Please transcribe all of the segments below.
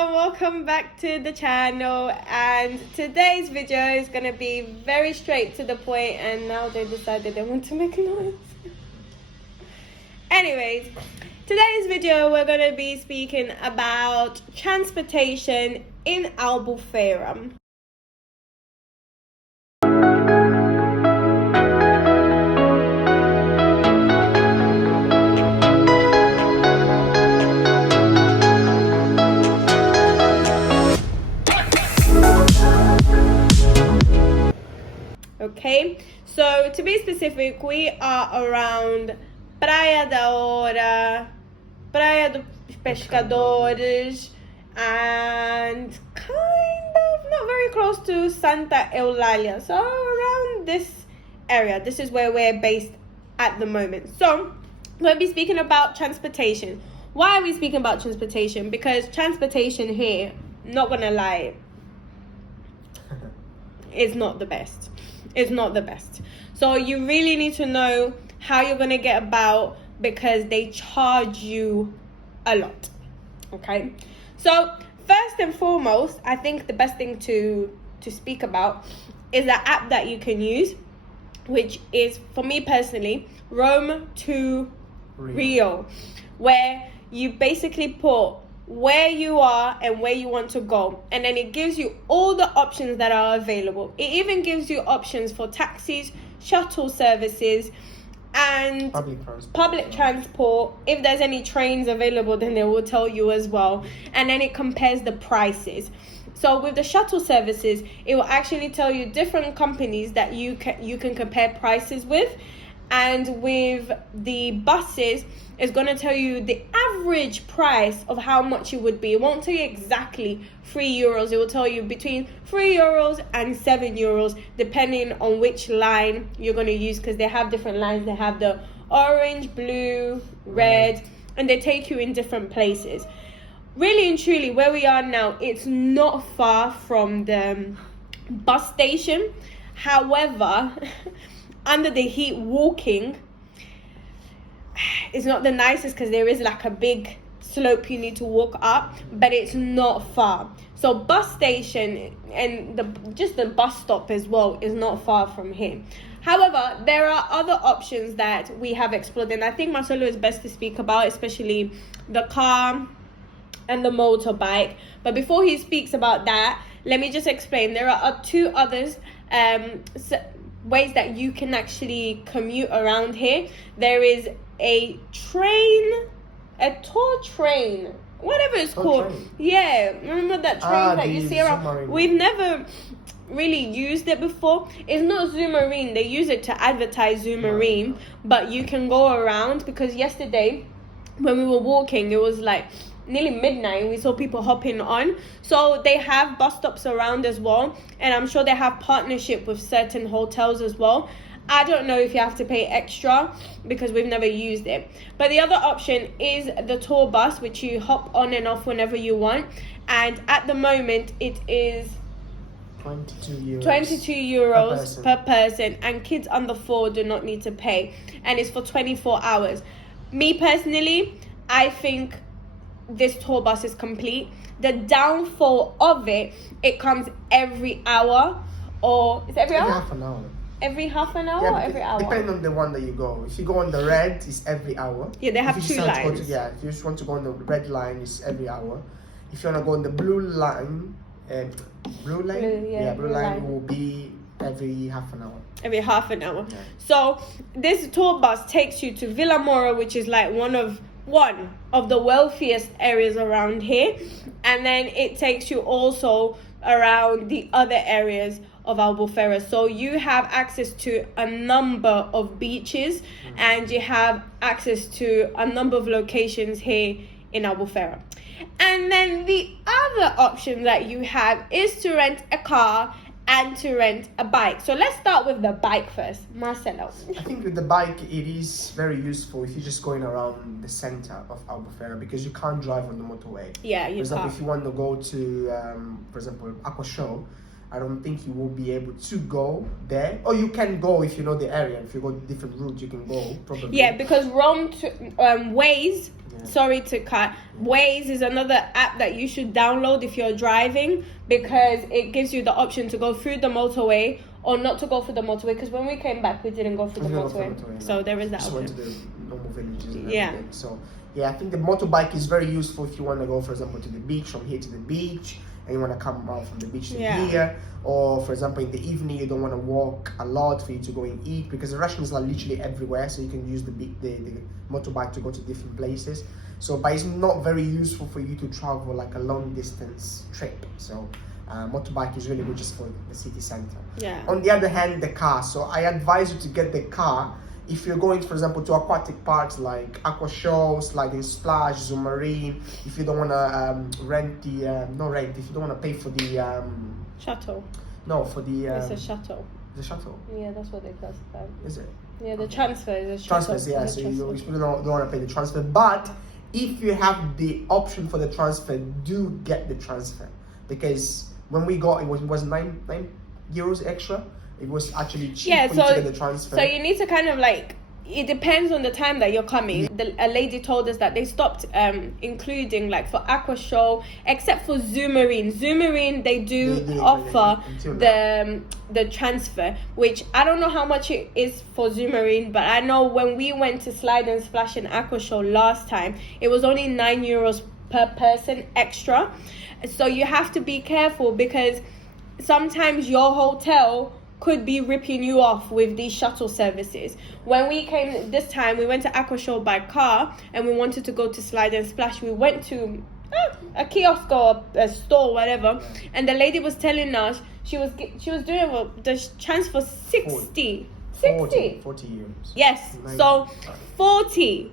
and welcome back to the channel, and today's video is going to be very straight to the point, and now they decided they want to make noise. Anyways, today's video we're going to be speaking about transportation in Albufeira. Okay, so to be specific, we are around Praia da Hora, Praia dos Pescadores, and kind of not very close to Santa Eulalia. So around this area, this is where we're based at the moment. So we'll be speaking about transportation. Why are we speaking about transportation? Because transportation here, not gonna lie, is not the best. It's not the best. So you really need to know how you're going to get about, because they charge you a lot. Okay? So first and foremost, I think the best thing to speak about is the app that you can use, which is, for me personally, Rome to Rio, where you basically put where you are and where you want to go, and then it gives you all the options that are available. It even gives you options for taxis, shuttle services, and public transport. If there's any trains available, then they will tell you as well, and then it compares the prices. So with the shuttle services, it will actually tell you different companies that you can compare prices with, and with the buses, it's going to tell you the average price of how much it would be. It won't tell you exactly €3. It will tell you between €3 and €7, depending on which line you're going to use, because they have different lines. They have the orange, blue, red, and they take you in different places. Really and truly, where we are now, it's not far from the bus station. However, under the heat, walking it's not the nicest, because there is like a big slope you need to walk up, but it's not far. So bus station and the bus stop as well is not far from here. However, there are other options that we have explored, and I think Marcelo is best to speak about, especially the car and the motorbike. But before he speaks about that, let me just explain. There are two others ways that you can actually commute around here. There is a tour train, whatever it's called. Train. Yeah, remember that train that you see around? We've never really used it before. It's not Zoomarine. They use it to advertise Zoomarine, but you can go around, because yesterday when we were walking, it was like nearly midnight, we saw people hopping on. So they have bus stops around as well, and I'm sure they have partnership with certain hotels as well. I don't know if you have to pay extra, because we've never used it. But the other option is the tour bus, which you hop on and off whenever you want, and at the moment it is €22 per person, and kids under 4 do not need to pay, and it's for 24 hours. Me personally, I think this tour bus is complete. The downfall of it comes every hour, or is it every hour? Half an hour. Every half an hour, or every hour? Depending on the one that you go. If you go on the red, it's every hour. Yeah, they have two lines. If you just want to go on the red line, it's every hour. If you want to go on the blue line, blue line will be every half an hour. Every half an hour. Yeah. So this tour bus takes you to Vila Moura, which is like one of the wealthiest areas around here, and then it takes you also around the other areas of Albufeira. So you have access to a number of beaches, and you have access to a number of locations here in Albufeira. And then the other option that you have is to rent a car and to rent a bike. So let's start with the bike first. Marcelo. I think with the bike, it is very useful if you're just going around the center of Albufeira, because you can't drive on the motorway. Yeah, you can't. For example, can't. if you want to go to, for example, Aqua Show, I don't think you will be able to go there. Or you can go if you know the area. If you go different routes, you can go probably. Yeah, because Waze. Yeah. Sorry to cut. Waze is another app that you should download if you're driving, because it gives you the option to go through the motorway or not to go through the motorway. Because when we came back, we didn't go through the motorway. So there is that option. Just went to the normal villages. And yeah. Everything. So yeah, I think the motorbike is very useful if you want to go, for example, to the beach, from here to the beach, and you want to come out from the beach to here. Or for example, in the evening, you don't want to walk a lot for you to go and eat, because the restaurants are literally everywhere, so you can use the motorbike to go to different places. So, but it's not very useful for you to travel like a long distance trip. So motorbike is really good just for the city center. Yeah. On the other hand, the car. So I advise you to get the car if you're going, for example, to aquatic parks like Aqua Show, Sliding Splash, Zoom Marine. If you don't want to rent the, if you don't want to pay for the shuttle. No, for the. It's a shuttle. The shuttle. Yeah, that's what they classify. Is it? Yeah, the transfer is a shuttle. Transfers, yeah. So you don't want to pay the transfer, but if you have the option for the transfer, do get the transfer, because when we got it was €9 extra. It was actually cheap for you to get the transfer. So you need to kind of like, it depends on the time that you're coming. A lady told us that they stopped including, like, for Aqua Show, except for Zoom Marine. Zoom Marine, they offer the transfer, which I don't know how much it is for Zoom Marine, but I know when we went to Slide and Splash and Aqua Show last time, it was only €9 per person extra. So you have to be careful, because sometimes your hotel could be ripping you off with these shuttle services. When we came this time, we went to Aqua Show by car, and we wanted to go to Slide and Splash. We went to a kiosk or a store, whatever, and the lady was telling us she was doing the transfer 40 €40. Yes, so 40.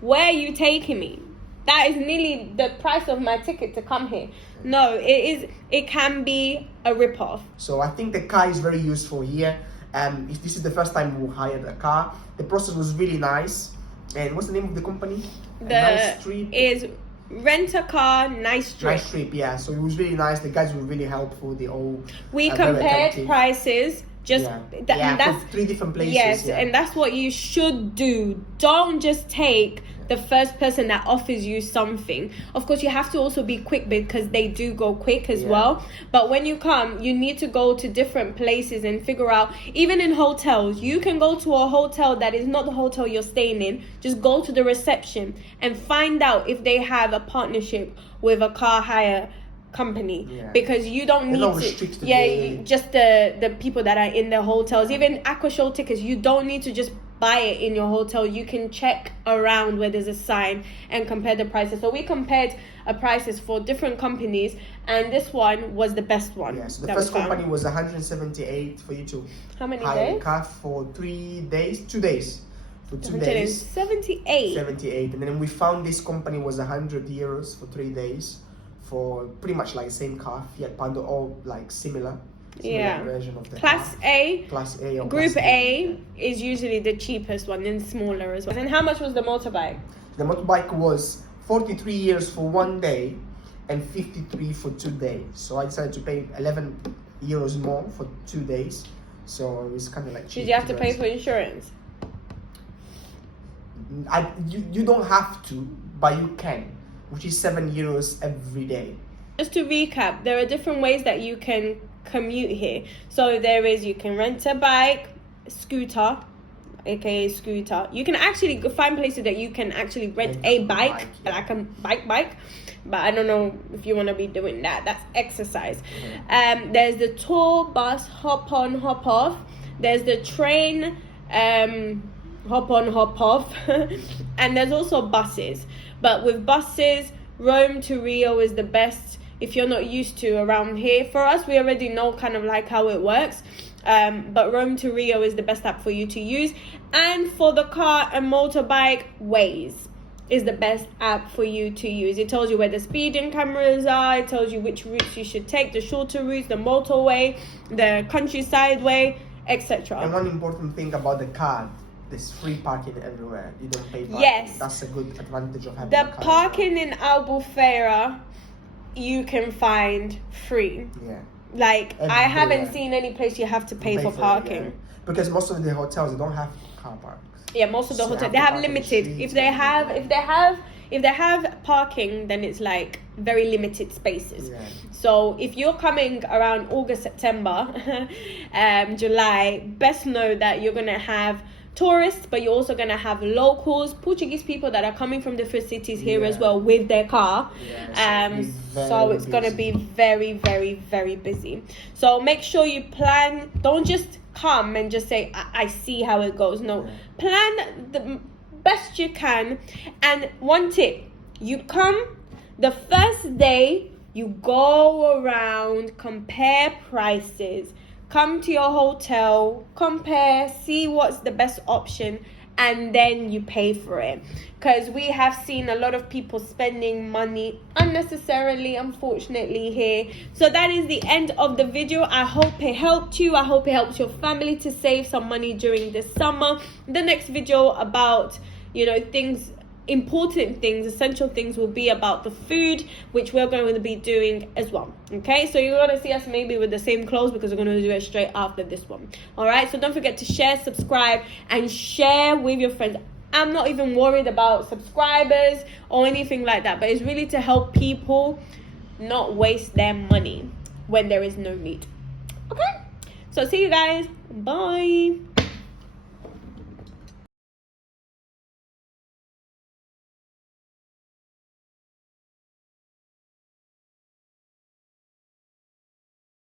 Where are you taking me? That is nearly the price of my ticket to come here. No, it can be a rip-off. So I think the car is very useful here. If this is the first time we hired a car, the process was really nice. And what's the name of the company? Nice Trip. Is Rent a Car, Nice Trip. Nice Trip, yeah. So it was really nice. The guys were really helpful. They all we compared prices. That's 3 different places. Yes, and that's what you should do. Don't just take the first person that offers you something. Of course, you have to also be quick, because they do go quick as well. But when you come, you need to go to different places and figure out, even in hotels, you can go to a hotel that is not the hotel you're staying in. Just go to the reception and find out if they have a partnership with a car hire company, because you don't need just the people that are in the hotels. Even Aqua Show tickets, you don't need to just buy it in your hotel. You can check around where there's a sign and compare the prices. So we compared prices for different companies, and this one was the best one. Yeah, so the first company was 178 for you to hire a car for 3 days, 2 days. For 2 days. 78. And then we found this company was €100 for 3 days for pretty much like the same car, Fiat Pando, all like similar version of the Class car. Class A or Group A is usually the cheapest one, and smaller as well. And how much was the motorbike? The motorbike was €43 for 1 day and 53 for 2 days. So I decided to pay €11 more for 2 days. So it was kind of like cheap. Did you have to pay for insurance? You don't have to, but you can, which is €7 every day. Just to recap, there are different ways that you can commute here. So you can rent a bike, scooter, aka scooter. You can actually find places that you can actually rent a bike, like a bike. But I don't know if you want to be doing that. That's exercise. There's the tour bus, hop on, hop off. There's the train, hop on, hop off. And there's also buses. But with buses, Rome to Rio is the best if you're not used to around here. For us, we already know kind of like how it works. But Rome to Rio is the best app for you to use. And for the car and motorbike, Waze is the best app for you to use. It tells you where the speeding cameras are. It tells you which routes you should take, the shorter routes, the motorway, the countryside way, etc. And one important thing about the car, there's free parking everywhere. You don't pay parking. Yes. That's a good advantage of having the a car. Parking in Albufeira, you can find free. Yeah. Like, I Everywhere. haven't seen any place you have to pay for it, parking. yeah. Because most of the hotels, they don't have car parks. Yeah, most of the So hotels, to they have park in the limited. streets If they and have, everything. if they have parking, then it's like very limited spaces. Yeah. So if you're coming around August, September, July, best know that you're gonna have tourists, but you're also gonna have locals, Portuguese people that are coming from different cities here as well with their car. Yeah, So it's gonna be very, very, very busy. So make sure you plan. Don't just come and just say I see how it goes. No, plan the best you can. And one tip: you come the first day, you go around, compare prices. Come to your hotel, compare, see what's the best option, and then you pay for it. Because we have seen a lot of people spending money unnecessarily, unfortunately, here. So that is the end of the video. I hope it helped you. I hope it helps your family to save some money during this summer. The next video about, things, important things, essential things, will be about the food, which we're going to be doing as well. Okay, so you're going to see us maybe with the same clothes, because we're going to do it straight after this one. All right, so don't forget to share, subscribe, and share with your friends. I'm not even worried about subscribers or anything like that, but it's really to help people not waste their money when there is no need. Okay, so see you guys. Bye.